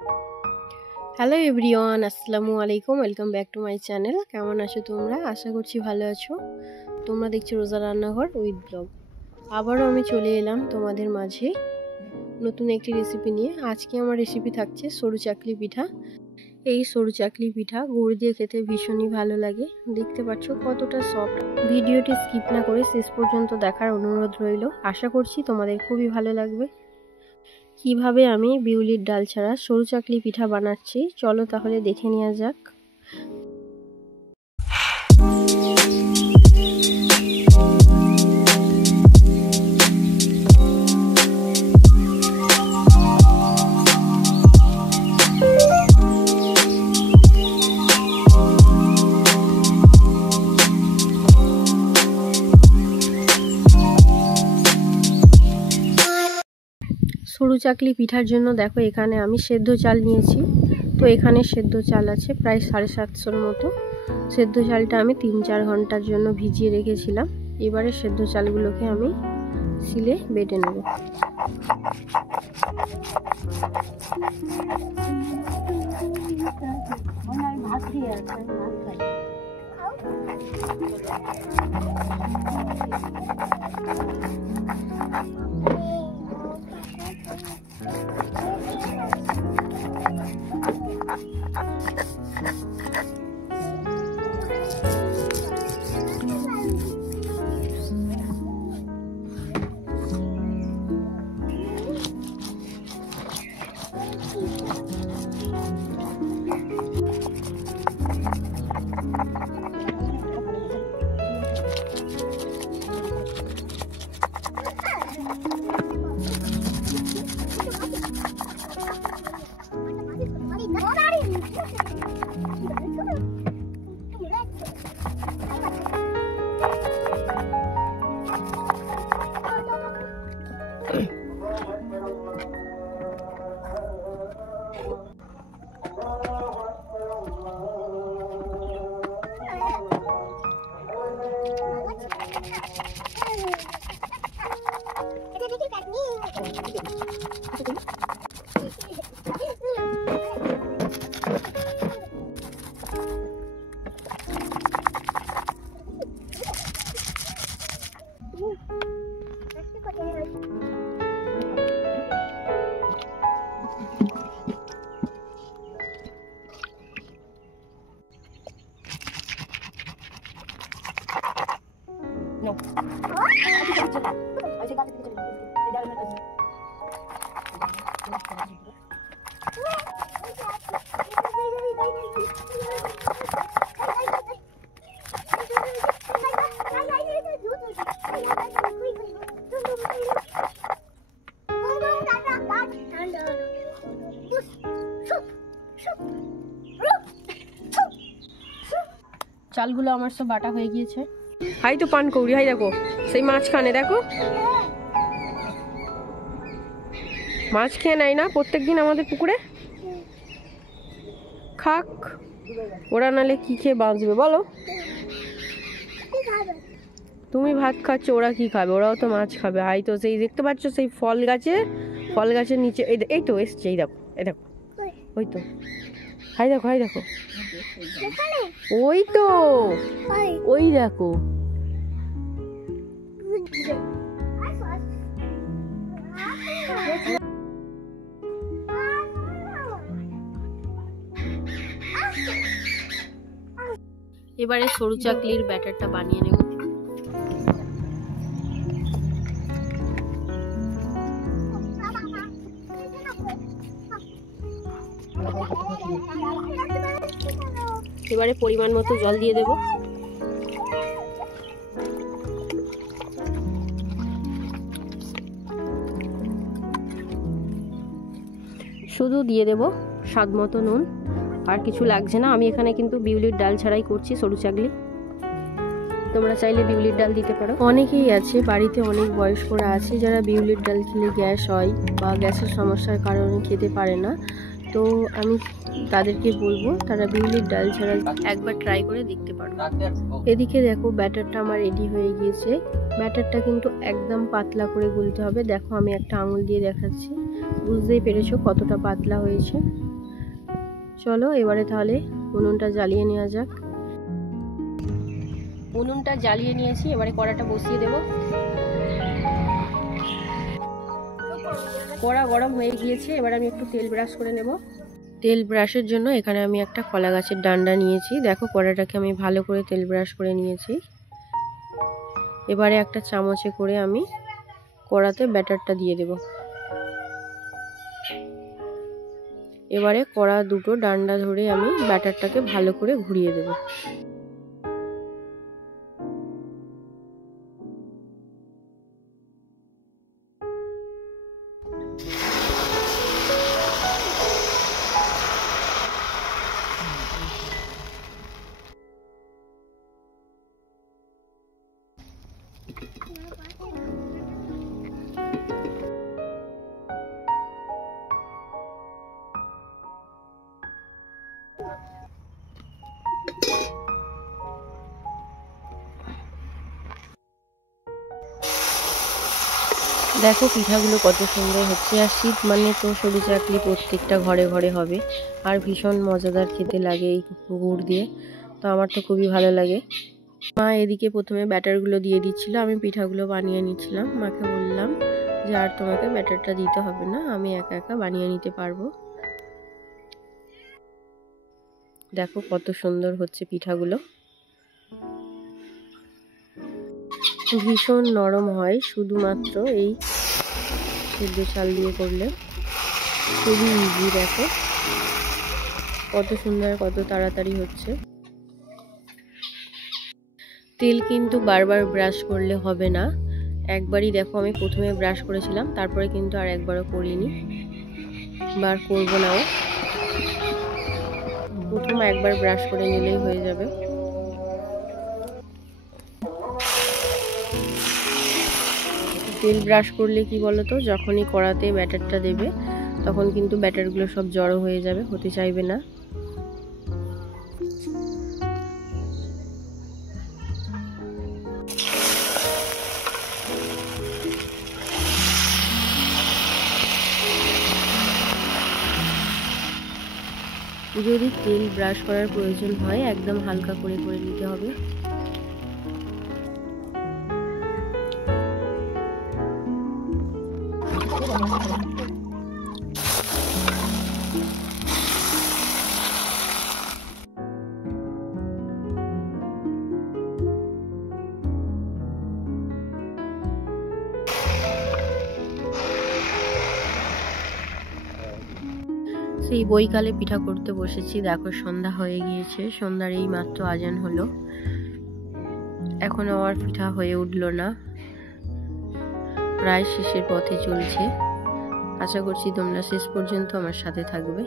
Hello everyone, আসসালামু আলাইকুম। Welcome back to my channel. কেমন আছো তোমরা? আশা করছি ভালো আছো। তোমরা দেখছো রোজা রান্নাঘর উইথ ব্লগ। আবারও আমি চলে এলাম তোমাদের মাঝে নতুন একটি রেসিপি নিয়ে। আজকে আমার রেসিপি থাকছে সরু চাকলি পিঠা। এই সরু চাকলি পিঠা গুড় দিয়ে খেতে ভীষণই ভালো লাগে। দেখতে পাচ্ছ কতটা সফট। ভিডিওটি স্কিপ না করে শেষ পর্যন্ত দেখার অনুরোধ রইল। আশা করছি তোমাদের খুবই ভালো লাগবে। কিভাবে আমি বিউলির ডাল ছাড়া সরু চাকলি পিঠা বানাচ্ছি চলো তাহলে দেখে নেওয়া যাক। সরু চাকলি পিঠার জন্য দেখো এখানে আমি সেদ্ধ চাল নিয়েছি। তো এখানে সেদ্ধ চাল আছে প্রায় 750 মতো। সেদ্ধ চালটা আমি 3-4 ঘন্টার জন্য ভিজিয়ে রেখেছিলাম। এবারে সেদ্ধ চালগুলোকে আমি শিলে বেটে নেব। No. চালগুলো আমার সব বাটা হয়ে গিয়েছে। হাই তো পান কৌড়ি, হাই দেখো সেই মাছখানে দেখো মাছ খেয়ে নেয় না প্রত্যেকদিন আমাদের পুকুরে। খাক ওরা, নালে কি খেয়ে বাঁচবে বলো? তুমি ভাত খাচ্ছ, ওরা কি খাবে? ওরাও তো মাছ খাবে। হাই তো সেই দেখতে পাচ্ছ সেই ফল গাছের নিচে এই তো এসছে। এই দেখো, এই দেখো, ওই তো, হাই দেখো, হাই দেখো, ওই তো, ওই দেখো। এবারে সরু চাকলির ব্যাটারটা বানিয়ে নেব। এবারে পরিমাণ মতো জল দিয়ে দেব। শুধু দিয়ে দেব স্বাদ মতো নুন, আর কিছু লাগছে না। আমি এখানে কিন্তু বিউলির ডাল ছাড়াই করছি সরু চাকলি। তোমরা চাইলে বিউলির ডাল দিতে পারো। অনেকেই আছে বাড়িতে, অনেক বয়স্করা আছে যারা বিউলির ডাল খেলে গ্যাস হয় বা গ্যাসের সমস্যার কারণে খেতে পারে না। তো আমি তাদেরকে বলবো তারা বিউলির ডাল ছাড়া একবার ট্রাই করে দেখতে পারো। এদিকে দেখো ব্যাটারটা আমার রেডি হয়ে গিয়েছে। ব্যাটারটা কিন্তু একদম পাতলা করে গুলতে হবে। দেখো আমি একটা আঙুল দিয়ে দেখাচ্ছি, বুঝতেই পেরেছো কতটা পাতলা হয়েছে। চলো এবারে তাহলে উনুনটা জ্বালিয়ে নেওয়া যাক। উনুনটা জ্বালিয়ে নিয়েছি, এবারে কড়াটা বসিয়ে দেব। কড়া গরম হয়ে গিয়েছে, এবার আমি একটু তেল ব্রাশ করে নেব। তেল ব্রাশের জন্য এখানে আমি একটা কলা গাছের ডান্ডা নিয়েছি। দেখো কড়াটাকে আমি ভালো করে তেল ব্রাশ করে নিয়েছি। এবারে একটা চামচে করে আমি কড়াতে ব্যাটারটা দিয়ে দেব। এবারে কড়া দুটো ডান্ডা ধরে আমি ব্যাটারটাকে ভালো করে ঘুরিয়ে দেব। দেখো পিঠাগুলো কত সুন্দর হচ্ছে। আর শীত মানে তো সরু চাকলি প্রত্যেকটা ঘরে ঘরে হবে, আর ভীষণ মজাদার খেতে লাগে এই গুড় দিয়ে। তো আমার তো খুবই ভালো লাগে। মা এদিকে প্রথমে ব্যাটারগুলো দিয়ে দিচ্ছিল, আমি পিঠাগুলো বানিয়ে নিচ্ছিলাম। মাকে বললাম যে আর তোমাকে ব্যাটারটা দিতে হবে না, আমি একা একা বানিয়ে নিতে পারবো। দেখো কত সুন্দর হচ্ছে পিঠাগুলো, ভীষণ নরম হয় শুধুমাত্র এই সেদ্ধ চাল দিয়ে করলে। খুবই ইজি, দেখো কত সুন্দর, কত তাড়াতাড়ি হচ্ছে। তেল কিন্তু বারবার ব্রাশ করলে হবে না, একবারই দেখো আমি প্রথমে ব্রাশ করেছিলাম, তারপরে কিন্তু আর একবারও করিনি, বার করবো নাও। প্রথম একবার ব্রাশ করে নিলেই হয়ে যাবে। তেল ব্রাশ করলে কি বলতো, যখনই কড়াতে ব্যাটারটা দেবে তখন কিন্তু ব্যাটারগুলো সব জড়ো হয়ে যাবে, হতে চাইবে না। যদি তেল ব্রাশ করার প্রয়োজন হয় একদম হালকা করে করে নিতে হবে। সেই বৈকালে পিঠা করতে বসেছি। দেখো সন্ধ্যা হয়ে গিয়েছে, সন্ধ্যার এই মাত্র আজান হলো, এখনো আমার পিঠা হয়ে উঠলো না, প্রায় শেষের পথে চলছে। আশা করছি তোমরা শেষ পর্যন্ত আমার সাথে থাকবে।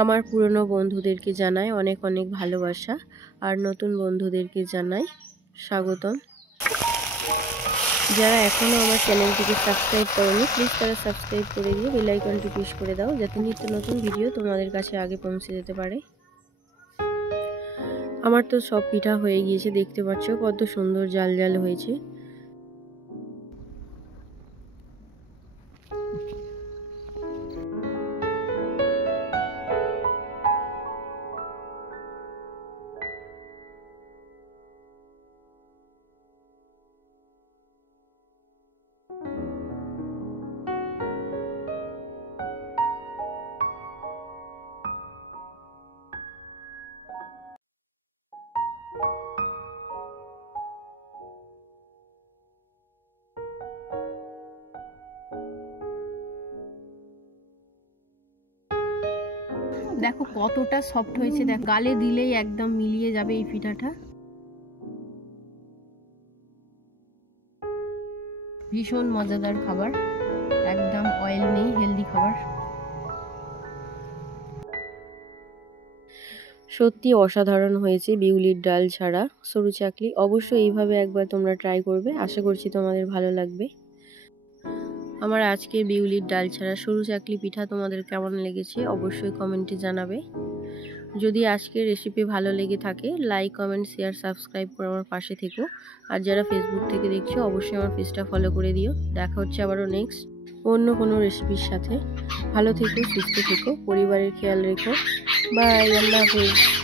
আমার পুরনো বন্ধুদেরকে জানাই অনেক অনেক ভালোবাসা, আর নতুন বন্ধুদেরকে জানাই স্বাগতম। যারা এখনও আমার চ্যানেলটিকে সাবস্ক্রাইব করোনি প্লিজ তারা সাবস্ক্রাইব করে দিয়ে বেল আইকনটি প্রেস করে দাও, যাতে নিত্য নতুন ভিডিও তোমাদের কাছে আগে পৌঁছে যেতে পারে। আমার তো সব পিঠা হয়ে গিয়েছে, দেখতে পাচ্ছ কত সুন্দর জাল জাল হয়েছে। দেখো কতটা সফট হয়েছে, দেখ গালে দিলেই একদম মিলিয়ে যাবে এই পিঠাটা। ভীষণ মজাদার খাবার, একদম অয়েল নেই, হেলদি খাবার। সত্যি অসাধারণ হয়েছে বিউলির ডাল ছাড়া সরু চাকলি। অবশ্যই এইভাবে একবার তোমরা ট্রাই করবে, আশা করছি তোমাদের ভালো লাগবে। আমার আজকের বিউলির ডাল ছাড়া সরু চাকলি পিঠা তোমাদের কেমন লেগেছে অবশ্যই কমেন্টে জানাবে। যদি আজকের রেসিপি ভালো লেগে থাকে লাইক কমেন্ট শেয়ার সাবস্ক্রাইব করে আমার পাশে থেকো। আর যারা ফেসবুক থেকে দেখছো অবশ্যই আমার পেজটা ফলো করে দিও। দেখা হচ্ছে আবারও নেক্সট অন্য কোনো রেসিপির সাথে। ভালো থেকো, সুস্থ থেকো, পরিবারের খেয়াল রেখো। বাই, আল্লাহ হাফেজ।